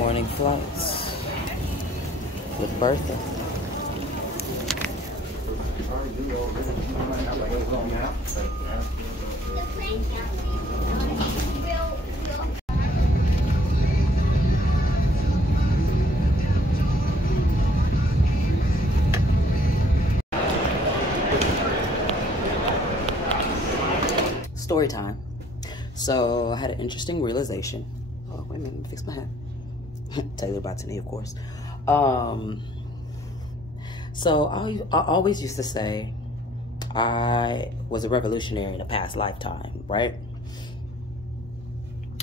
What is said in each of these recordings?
morning flights with Bertha. Story time. So I had an interesting realization. Oh, wait a minute, let me fix my hat. Taylor Botany, of course. So I always used to say I was a revolutionary in a past lifetime, right?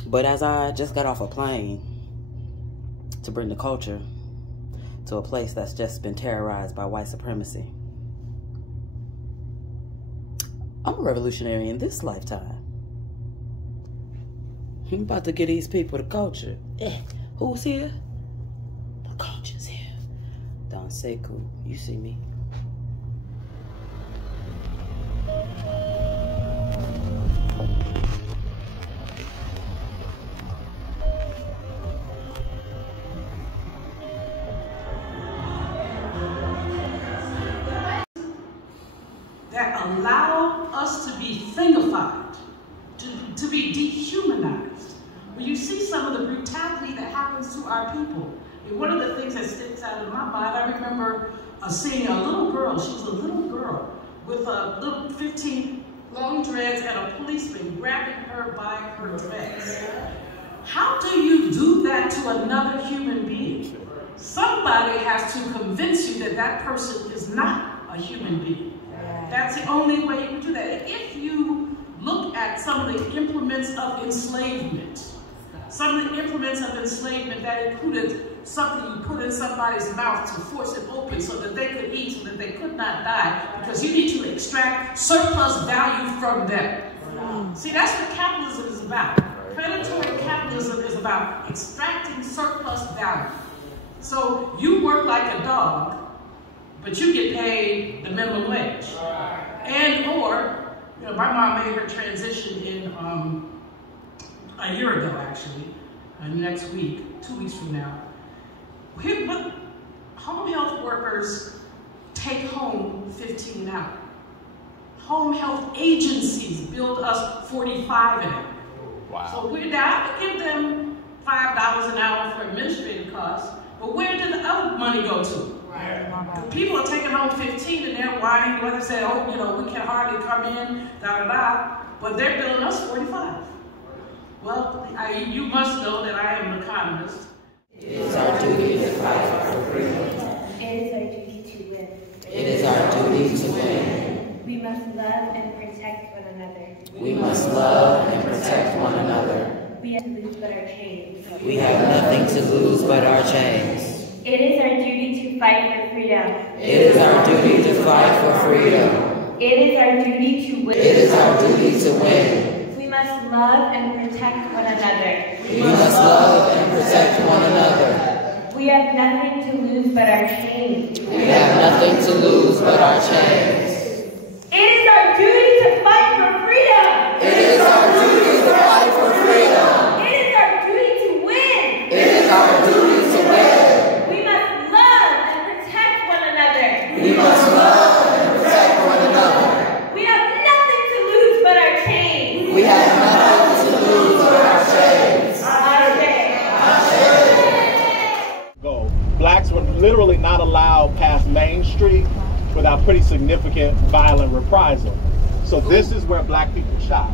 But as I just got off a plane to bring the culture to a place that's just been terrorized by white supremacy, I'm a revolutionary in this lifetime. I'm about to get these people the culture. Who's here? The culture's here. Don Sekou, you see me. That allow us to be thingified, to be dehumanized. When you see some of the brutality that happens to our people, and one of the things that sticks out in my mind, I remember seeing a little girl. She was a little girl with a little 15 long dreads and a policeman grabbing her by her dress. How do you do that to another human being? Somebody has to convince you that that person is not a human being. That's the only way you can do that. If you look at some of the implements of enslavement, that included something you put in somebody's mouth to force it open so that they could eat, so that they could not die, because you need to extract surplus value from them. See, that's what capitalism is about. Predatory capitalism is about extracting surplus value. So you work like a dog, but you get paid the minimum wage. And/or, you know, my mom made her transition in a year ago, actually, next week, 2 weeks from now. But home health workers take home 15 an hour. Home health agencies build us 45 an hour. Wow. So we're down to give them $5 an hour for administrative costs, but where did the other money go to? Right. People are taking home 15 and they're whining, whether they say, oh, you know, we can hardly come in, da-da-da, but they're billing us 45. Well, you must know that I am an economist. It is our duty to fight for freedom. It is our duty to win. It is our duty to win. We must love and protect one another. We must love and protect one another. We have to lose but our chains. We have nothing to lose but our chains. It is our duty to fight for freedom. It is our duty to fight for freedom. It is our duty to win. It is our duty to win. We must love and protect one another. We must love and protect one another. We have nothing to lose but our chains. We have nothing to lose but our chains. It is our duty to fight for freedom. It is our duty to fight for freedom. It is our duty to win. It is our duty to win. We must love and protect one another. We must love and protect one another. We have nothing to lose but our chains. We have nothing to lose but our chains. Blacks were literally not allowed past Main Street without pretty significant violent reprisal. So this is where black people shop.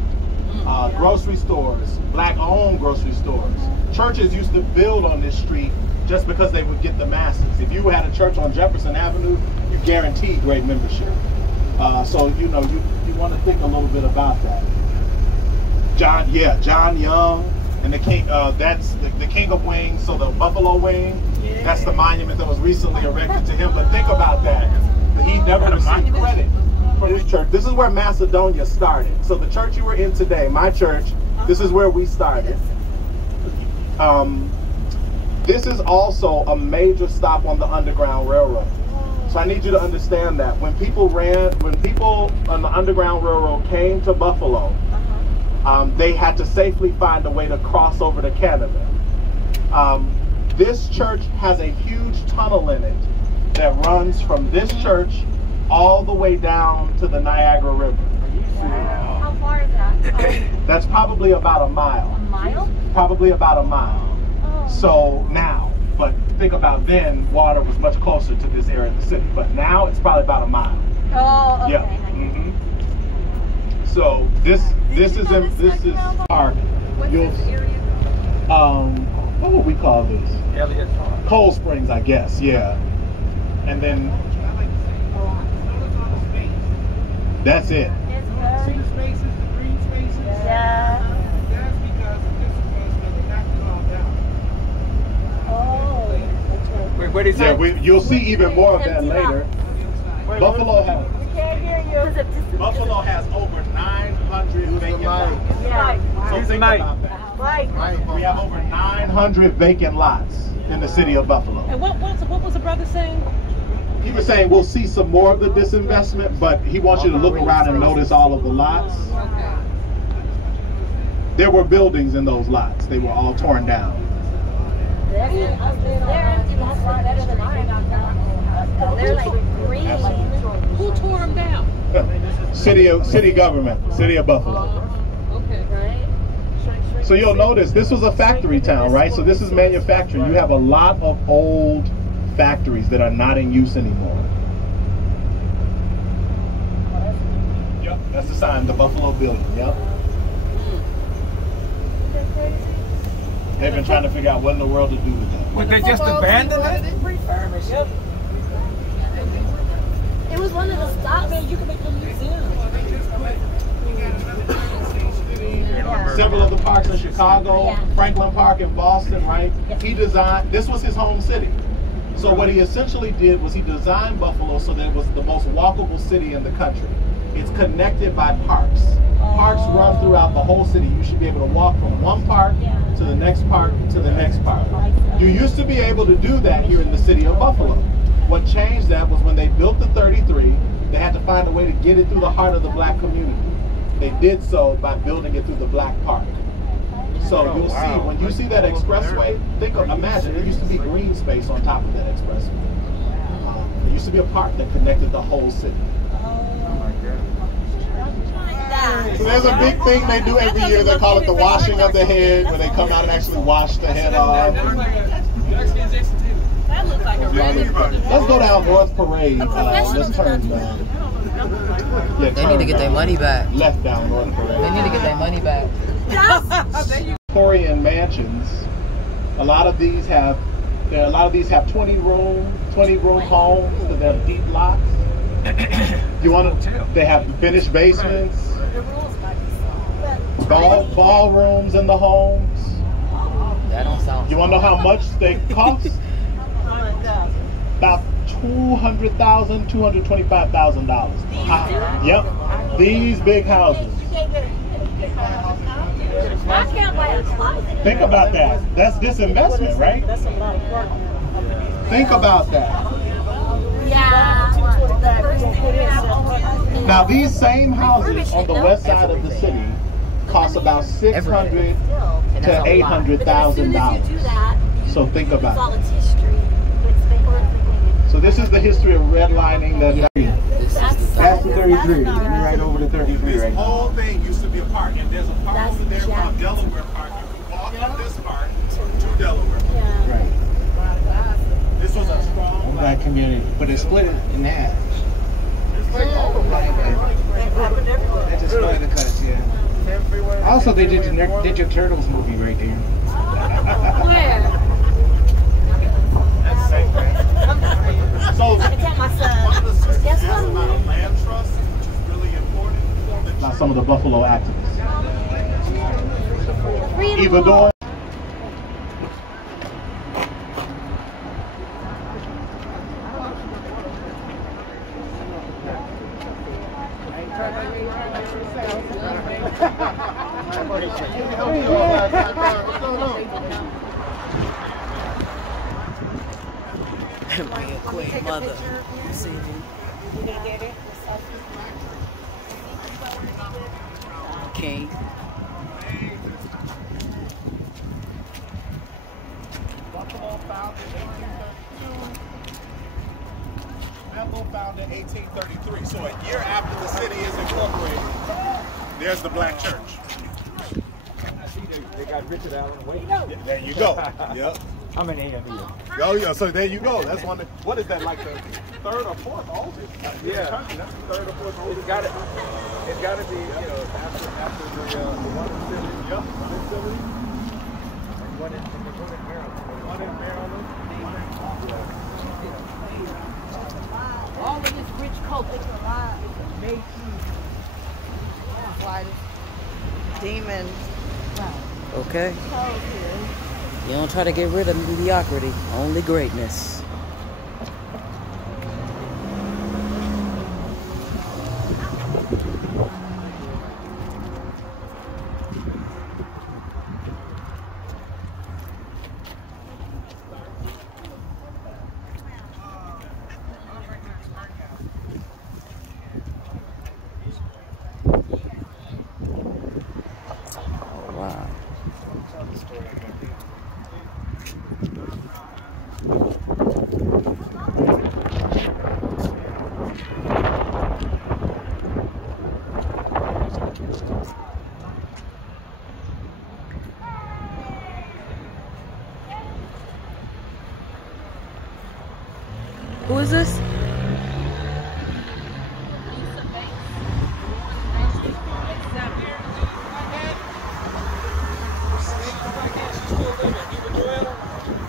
Grocery stores, black-owned grocery stores. Churches used to build on this street just because they would get the masses. If you had a church on Jefferson Avenue, you guaranteed great membership. So you know, you want to think a little bit about that. John Young and the king. That's the King of Wings. So the Buffalo Wing. Yeah. That's the monument that was recently erected to him. But think about that. He never received credit for this church. This is where Macedonia started. So the church you were in today, my church, this is where we started. This is also a major stop on the Underground Railroad. So I need you to understand that when people on the Underground Railroad came to Buffalo, they had to safely find a way to cross over to Canada. This church has a huge tunnel in it that runs from this church all the way down to the Niagara River. How far is that? That's probably about a mile. A mile? Probably about a mile. Oh. So now, but think about then, water was much closer to this area of the city. But now it's probably about a mile. Oh, okay. Yeah. So this is park. You'll what would we call this? Cold Springs, I guess. Yeah. And then that's it. See the spaces, the green spaces? Yeah. That's because this was when they knocked it all down. Oh. Wait, what is Yeah, that? you'll see even more of that later. Buffalo has over 900 vacant lots. Yeah. So think about that. We have over 900 vacant lots in the city of Buffalo. And what was the brother saying? He was saying we'll see some more of the disinvestment, but he wants you to look around and notice all of the lots. There were buildings in those lots. They were all torn down. They're empty lots are better than mine. They're like green. Who tore them down? City government, city of Buffalo. Okay. Right? So you'll notice this was a factory town, right? So this is manufacturing. You have a lot of old factories that are not in use anymore. Yep, that's the sign, the Buffalo building. Yep. They've been trying to figure out what in the world to do with that. Would they just abandon it? It was one of the stops. You could make a museum. Several of the parks in Chicago, Yeah. Franklin Park in Boston, right? He designed, this was his home city. So what he essentially did was he designed Buffalo so that it was the most walkable city in the country. It's connected by parks. Parks run throughout the whole city. You should be able to walk from one park to the next park to the next park. You used to be able to do that here in the city of Buffalo. What changed that was when they built the 33, they had to find a way to get it through the heart of the black community. They did so by building it through the black park. So you'll see, when you see that expressway, imagine, there used to be green space on top of that expressway. There used to be a park that connected the whole city. So there's a big thing they do every year. They call it the washing of the head, where they come out and actually wash the head off. That looks like a really Let's go down North Parade. Let's turn down. Yeah, They need to get their money back. Left down North They Parade. need to get their money back. Victorian mansions. A lot of these have 20 room homes that have deep lots. They have finished basements, ballrooms in the homes. That don't sound. You want to know how much they cost? About $200,000, $225,000. Yep, these big houses. I can't buy a closet. Think about that. That's disinvestment, right? That's a lot of work. Think about that. Yeah. Now these same houses on the west side of the city cost about $600,000 to $800,000. So think about it. So this is the history of redlining. That's the 33. Right over to 33 right This now. whole thing used to be a park, and there's a park over there called Delaware Park. You can walk from this park to Delaware. Right. This was a strong Black community, but it's split in half. They just split the cuts, yeah. Also, they did the Ninja Turtles movie right there. Where? So, My son. one of the sisters asked about a land trust, which is really important. About some of the Buffalo activists. Eva Dorn. Quick mother. See me. King. Buffalo founded in 1832. Bethel founded in 1833. So a year after the city is incorporated, there's the black church. I see they got Richard Allen Way. Yeah, there you go. Yep. I'm an A&E. Oh yeah, so there you go. That's one. What is that, like the third or fourth oldest? Yeah. That's the third or fourth oldest. It's got to be, you know, after the one in Philly. Yep. One in Philly. One in Maryland. One in Maryland. All of this rich culture made Demon. Okay. You don't try to get rid of mediocrity, only greatness. Oh, wow. Who is this?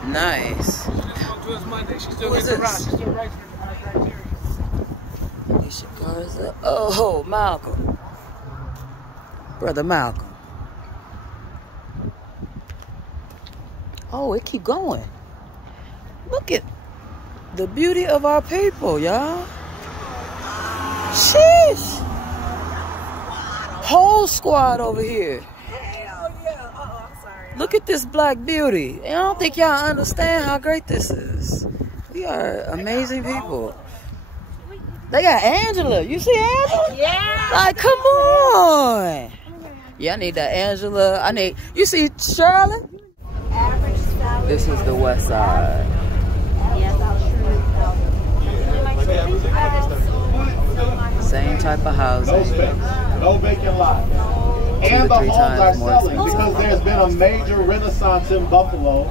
Nice. Who is this? Alicia Garza. Oh, Malcolm. Brother Malcolm. Oh, it keep going. Look at the beauty of our people, y'all. Sheesh. Whole squad over here. Hell yeah. I'm sorry. Look at this black beauty. I don't think y'all understand how great this is. We are amazing people. They got Angela. You see Angela? Yeah. Like, come on. Yeah, I need that Angela. You see Shirley? Average salary. This is the west side. Same type of housing. No space. No vacant lot. And the homes are selling because there's been a major renaissance in Buffalo.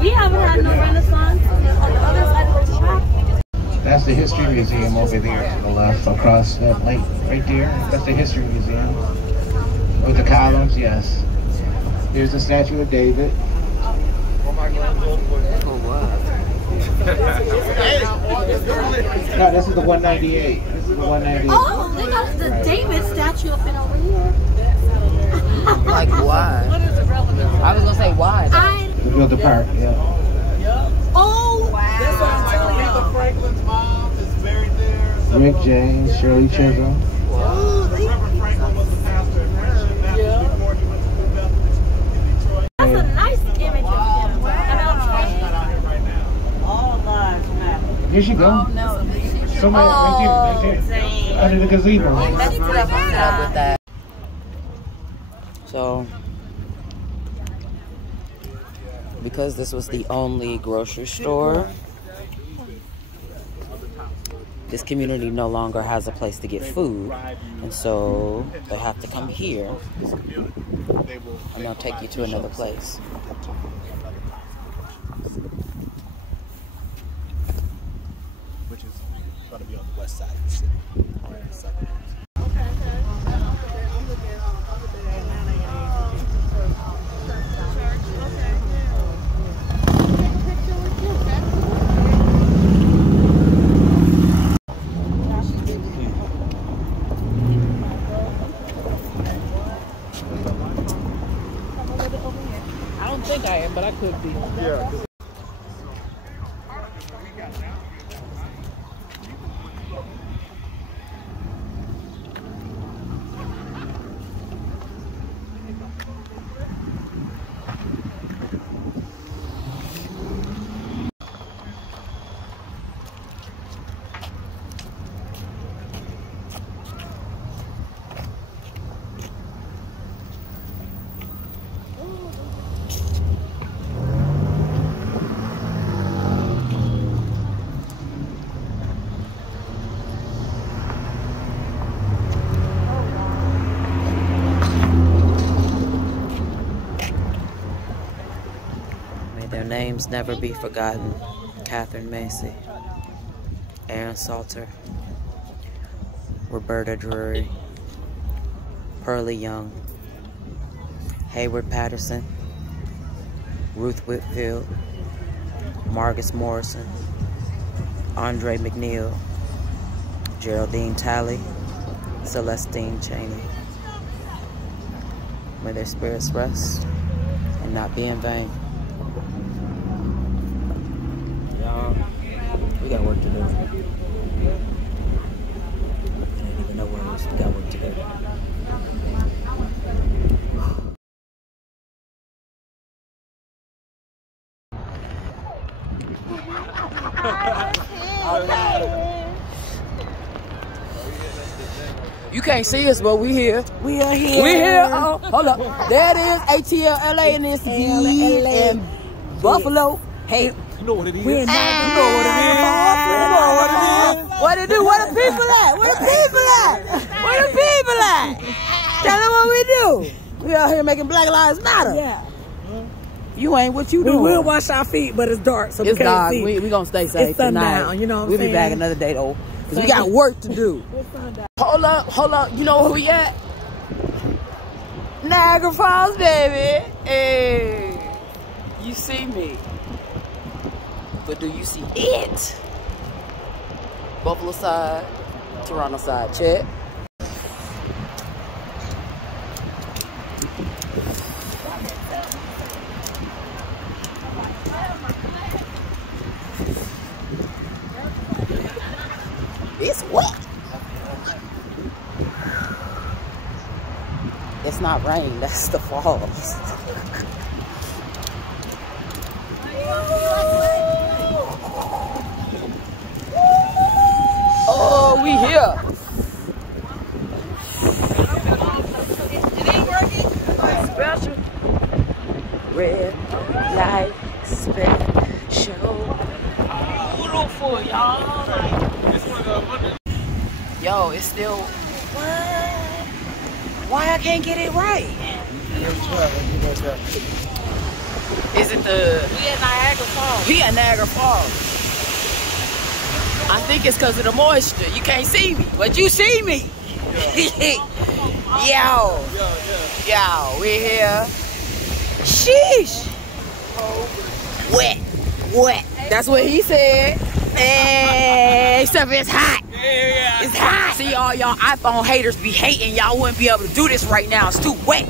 We haven't had no renaissance on the other side of the track. That's the History Museum over there to the left, across that lake, right there. That's the History Museum. With the columns, yes. Here's the statue of David. Oh, wow. No, this is the 198. This is the 198. Oh, they got the David statue up and over here. Like, why? I was going to say, why? We built the park, yeah. Oh, wow. That's what I'm telling you. Aretha Franklin's mom is buried there. Rick James, Shirley Chisholm. Reverend Franklin was the pastor at Christian Baptist before he went to the Methodist in Detroit. That's a nice image of him. All lives matter. Here she go. Oh, no. Somebody right there. Under the gazebo. Let's put up with that. So, because this was the only grocery store, this community no longer has a place to get food, and so they have to come here, and they'll take you to another place. Which is going to be on the west side of the city. I don't think I am, but I could be. Yeah. Names never be forgotten. Catherine Macy, Aaron Salter, Roberta Drury, Pearlie Young, Hayward Patterson, Ruth Whitfield, Marcus Morrison, Andre McNeil, Geraldine Talley, Celestine Cheney. May their spirits rest and not be in vain. Y'all, we got work to do. Ain't even no words. We got work to do. You can't see us, but we here. We are here. We here. Oh, hold up. There it is. ATL LA and it's and Buffalo. Hey, You know what it is. We're You know what it is. You know what it is. what it do? Where the people at? Where the people at? Where the people at? Tell them what we do. We out here making Black Lives Matter. Yeah. You ain't what you We doing. will wash our feet, but it's dark, so It's we can't dark. see. We gonna stay safe It's sundown, tonight. you know what I'm We'll be saying? back another day though, cause we got work to do. It's sundown. Hold up. You know where we at? Niagara Falls, baby. Hey, you see me, but do you see it? Buffalo side, Toronto side. Check. It's wet. It's not rain, that's the falls. Oh, we here. Special. Red light special. Beautiful, y'all. Yo, it's still. What? Why I can't get it right? Is it the? We at Niagara Falls. We at Niagara Falls. I think it's because of the moisture. You can't see me, but you see me. Yo, we here. Sheesh. Wet. That's what he said. Hey, except it's hot. It's hot. See, all y'all iPhone haters be hating. Y'all wouldn't be able to do this right now. It's too wet.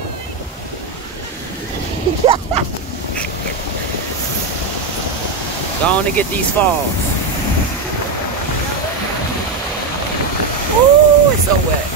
Go on and get these falls. Ooh, it's so wet.